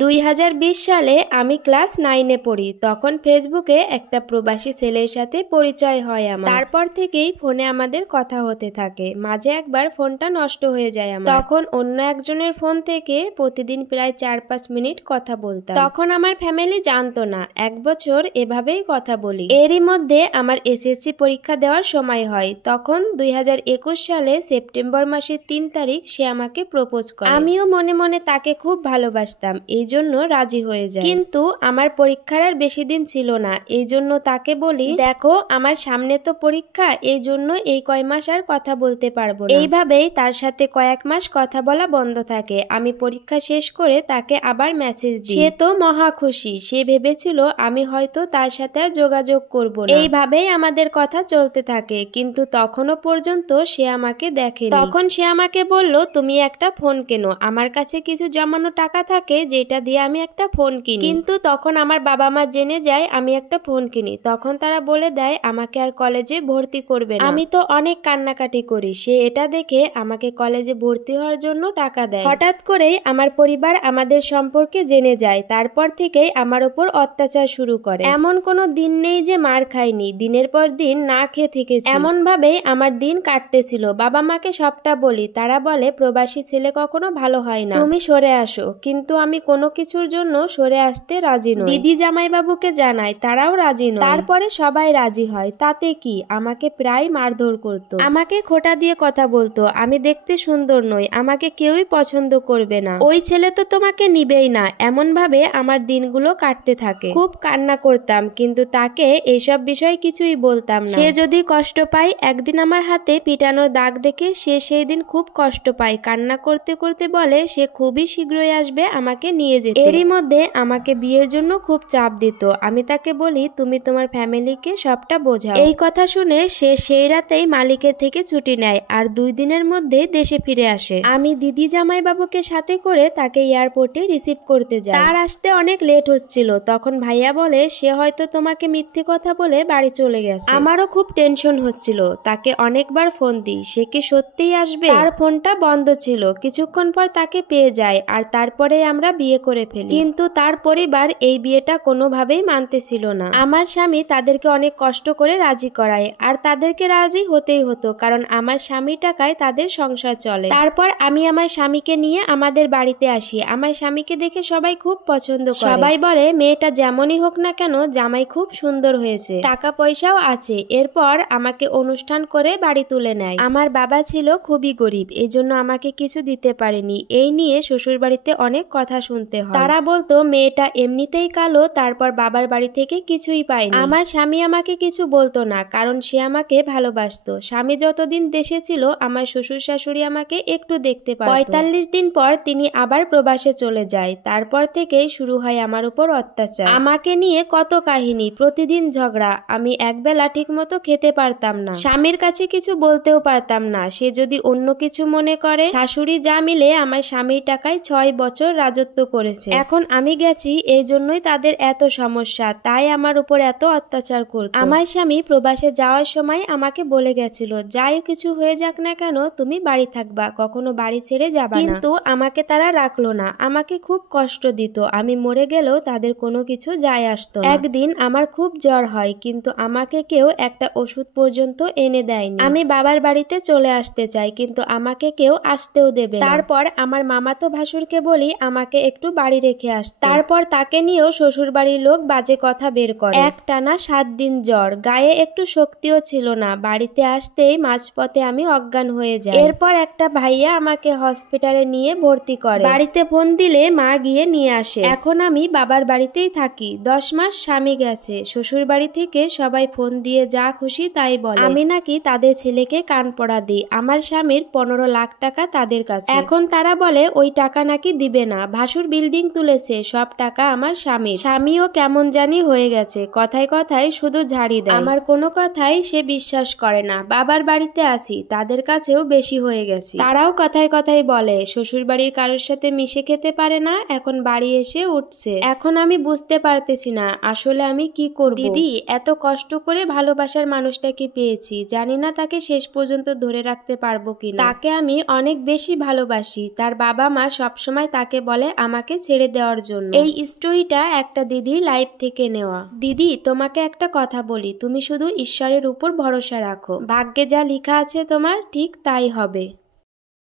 2020 সালে আমি ক্লাস 9-এ পড়ি। তখন ফেসবুকে একটা প্রবাসী ছেলের সাথে পরিচয় হয় আমার। তারপর থেকেই ফোনে আমাদের কথা হতে থাকে। মাঝে একবার ফোনটা নষ্ট হয়ে যায় আমার। তখন অন্য একজনের ফোন থেকে প্রতিদিন প্রায় 4-5 মিনিট কথা বলতাম। তখন আমার ফ্যামিলি জানতো না। 1 বছর এভাবেই কথা বলি। এরই মধ্যে আমার এসএসসি পরীক্ষা দেওয়ার সময় হয়। তখন 2021 সালে সেপ্টেম্বর মাসের 3 তারিখ সে আমাকে প্রপোজ করে। আমিও মনে মনে তাকে খুব ভালোবাসতাম, এই জন্য রাজি হয়ে যায়। কিন্তু আমার পরীক্ষার আর বেশি দিন ছিল না, এই জন্য তাকে বলি, দেখো আমার সামনে তো পরীক্ষা, এই জন্য এই কয় মাস আর কথা বলতে পারবো না। এইভাবেই তার সাথে কয়েক মাস কথা বলা বন্ধ থাকে। আমি পরীক্ষা শেষ করে তাকে আবার মেসেজ দিই। সে তো মহা খুশি। সে ভেবেছিল আমি হয়তো তার সাথে আর যোগাযোগ করব না। এইভাবেই আমাদের কথা চলতে থাকে, কিন্তু তখনও পর্যন্ত সে আমাকে দেখেনি। তখন সে আমাকে বলল, তুমি একটা ফোন কেনো, আমার কাছে কিছু জমানো টাকা থাকে যেটা দিয়ে আমি একটা ফোন কিনি। কিন্তু তখন আমার বাবা মা জেনে যায় আমি একটা ফোন কিনি। তখন তারা বলে দেয় আমাকে আর কলেজে ভর্তি করবে না। আমি তো অনেক কান্নাকাটি করি। সে এটা দেখে আমাকে কলেজে ভর্তি হওয়ার জন্য টাকা দেয়। হঠাৎ করেই আমার পরিবার আমাদের সম্পর্কে জেনে যায়। তারপর থেকেই আমার উপর অত্যাচার শুরু করে। এমন কোনো দিন নেই যে মার খাইনি। দিনের পর দিন না খেয়ে থেকেছি। এমন ভাবেই আমার দিন কাটতেছিল। বাবা মাকে সবটা বলি। তারা বলে প্রবাসী ছেলে কখনো ভালো হয় না, তুমি সরে আসো। কিন্তু আমি কোনো কিছুর জন্য সরে আসতে রাজি নই। দিদি জামাইবাবুকে জানাই, তারাও রাজি নয়। তারপরে সবাই রাজি হয়। তাতে কি, আমাকে প্রায় মারধর করতো, আমাকে খোঁটা দিয়ে কথা বলতো, আমি দেখতে সুন্দর নই, আমাকে কেউই পছন্দ করবে না, ওই ছেলে তো তোমাকে নিবেই না। এমন ভাবে আমার দিনগুলো কাটতে থাকে। খুব কান্না করতাম, কিন্তু তাকে এইসব বিষয় কিছুই বলতাম না। সে যদি কষ্ট পায়, একদিন আমার হাতে পিটানোর দাগ দেখে সে সেই দিন খুব কষ্ট পায়। কান্না করতে করতে বলে সে খুবই শীঘ্রই আসবে আমাকে নিয়ে যেতে। এরই মধ্যে আমাকে বিয়ের জন্য খুব চাপ দিত। আমি তাকে বলি, তুমি তোমার ফ্যামিলিকে সবটা বোঝাও। এই কথা শুনে সে সেই রাতেই মালিকের থেকে ছুটি নেয় আর 2 দিনের মধ্যে দেশে ফিরে আসে। আমি দিদি জামাইবাবুকে সাথে করে তাকে এয়ারপোর্টে রিসিভ করতে যাই। তার আসতে অনেক লেট হচ্ছিল। তখন ভাইয়া বলে সে হয়তো তোমাকে মিথ্যে কথা বলে বাড়ি চলে গেছে। আমারও খুব টেনশন হচ্ছিল। তাকে অনেকবার ফোন দিই, সে কি সত্যিই আসবে? তার ফোনটা বন্ধ ছিল। কিছুক্ষণ পর তাকে পেয়ে যায় আর তারপরে আমরা বিয়ে করে ফেলি। কিন্তু তার পরিবার এই বিয়েটা কোনোভাবেই মানতেছিল না। আমার স্বামী তাদেরকে অনেক কষ্ট করে রাজি করায় আর তাদেরকে রাজি হতেই হতো, কারণ আমার স্বামী টাকায় তাদের সংসার চলে। তারপর আমি আমার স্বামীকে নিয়ে আমাদের বাড়িতে আসি। আমার স্বামীকে দেখে সবাই খুব পছন্দ করে। সবাই বলে মেয়েটা যেমনই হোক না কেন জামাই খুব সুন্দর হয়েছে, টাকা পয়সাও আছে। এরপর আমাকে অনুষ্ঠান করে বাড়ি তুলে নেয়। আমার বাবা ছিল খুবই গরিব, এই জন্য আমাকে কিছু দিতে পারেনি। এই নিয়ে শ্বশুর বাড়িতে অনেক কথা শুনতে হয়। তারা বলতো মেয়েটা এমনিতেই কালো, তারপর বাবার বাড়ি থেকে কিছুই পায়নি। আমার স্বামী আমাকে কিছু বলতো না, কারণ সে আমাকে ভালোবাসতো। স্বামী যতদিন দেশে ছিল আমার শ্বশুর শাশুড়ি আমাকে একটু দেখতে পারতো। 45 দিন পর তিনি আবার প্রবাসে চলে যায়। তারপর থেকেই শুরু হয় আমার উপর অত্যাচার। আমাকে নিয়ে কত কাহিনী, প্রতিদিন ঝগড়া। আমি একবেলা ঠিক মতো খেতে পারতাম না, স্বামীর কাছে কিছু বলতেও পারতাম না। সে যদি অন্য কিছু মনে করে, শাশুড়ি যা মিলে আমার স্বামীর টাকায় 6 বছর রাজত্ব করেছে। এখন আমি গেছি, এই জন্যই তাদের এত সমস্যা, তাই আমার উপর এত অত্যাচার করত। আমার স্বামী প্রবাসে যাওয়ার সময় আমাকে বলে গেছিল, যাই কিছু হয়ে যাক না কেন তুমি বাড়ি থাকবা, কখনো বাড়ি ছেড়ে যাবা না। কিন্তু আমাকে তারা রাখলো না, আমাকে খুব কষ্ট দিত। আমি মরে গেলেও তাদের কোনো কিছু যায় আসতো না। একদিন আমার খুব জ্বর হয়, কিন্তু আমাকে কেউ একটা ওষুধ পর্যন্ত এনে দেয়নি। আমি বাবার বাড়িতে চলে আসতে চাই, কিন্তু আমাকে কেউ আসতেও দেবে না। তারপর আমার মামাতো ভাসুরকে বলি আমাকে একটু বাড়ি রেখে আসতে। তারপর তাকে নিয়েও শ্বশুর বাড়ির লোক বাজে কথা বের করে। একটানা 7 দিন জ্বর, গায়ে একটু শক্তিও ছিল না। বাড়িতে আসতেই মাঝপথে আমি অজ্ঞান হয়ে যাই। এরপর একটা ভাইয়া আমাকে হসপিটালে নিয়ে ভর্তি করে। বাড়িতে ফোন দিলে মা গিয়ে নিয়ে আসে। এখন আমি বাবার বাড়িতেই থাকি। 10 মাস স্বামী গেছে। শ্বশুর বাড়ি থেকে সবাই ফোন দিয়ে যা খুশি তাই বলে আমি নাকি তাদের ছেলেকে কান পড়া দিই। আমার স্বামীর 15 লাখ টাকা তাদের কাছে। এখন তারা বলে ওই টাকা নাকি দিবে না। ভাসুর বিল্ডিং তুলেছে, সব টাকা আমার স্বামীর। স্বামীও কেমন জানি হয়ে গেছে, কথায় কথায় শুধু ঝাড়ি দেয়। আমার কোনো কথাই সে বিশ্বাস করে না। বাবার বাড়িতে আসি, তাদের কাছেও বেশি হয়ে গেছে। তারাও কথায় কথায় বলে শ্বশুর বাড়ির কারোর সাথে মিশে খেতে পারে না, এখন বাড়ি এসে উঠছে। এখন আমি বুঝতে পারতেছি না আসলে আমি কি করব। দিদি, এত কষ্ট করে ভালোবাসার মানুষটাকে পেয়েছি, জানি না তাকে শেষ পর্যন্ত ধরে রাখতে পারবো কিনা। তাকে আমি অনেক বেশি ভালোবাসি। তার বাবা মা সবসময় তাকে বলে আমাকে আমাকে ছেড়ে দেওয়ার জন্য। এই স্টোরিটা একটা দিদির লাইফ থেকে নেওয়া। দিদি, তোমাকে একটা কথা বলি, তুমি শুধু ঈশ্বরের উপর ভরসা রাখো, ভাগ্যে যা লেখা আছে তোমার ঠিক তাই হবে।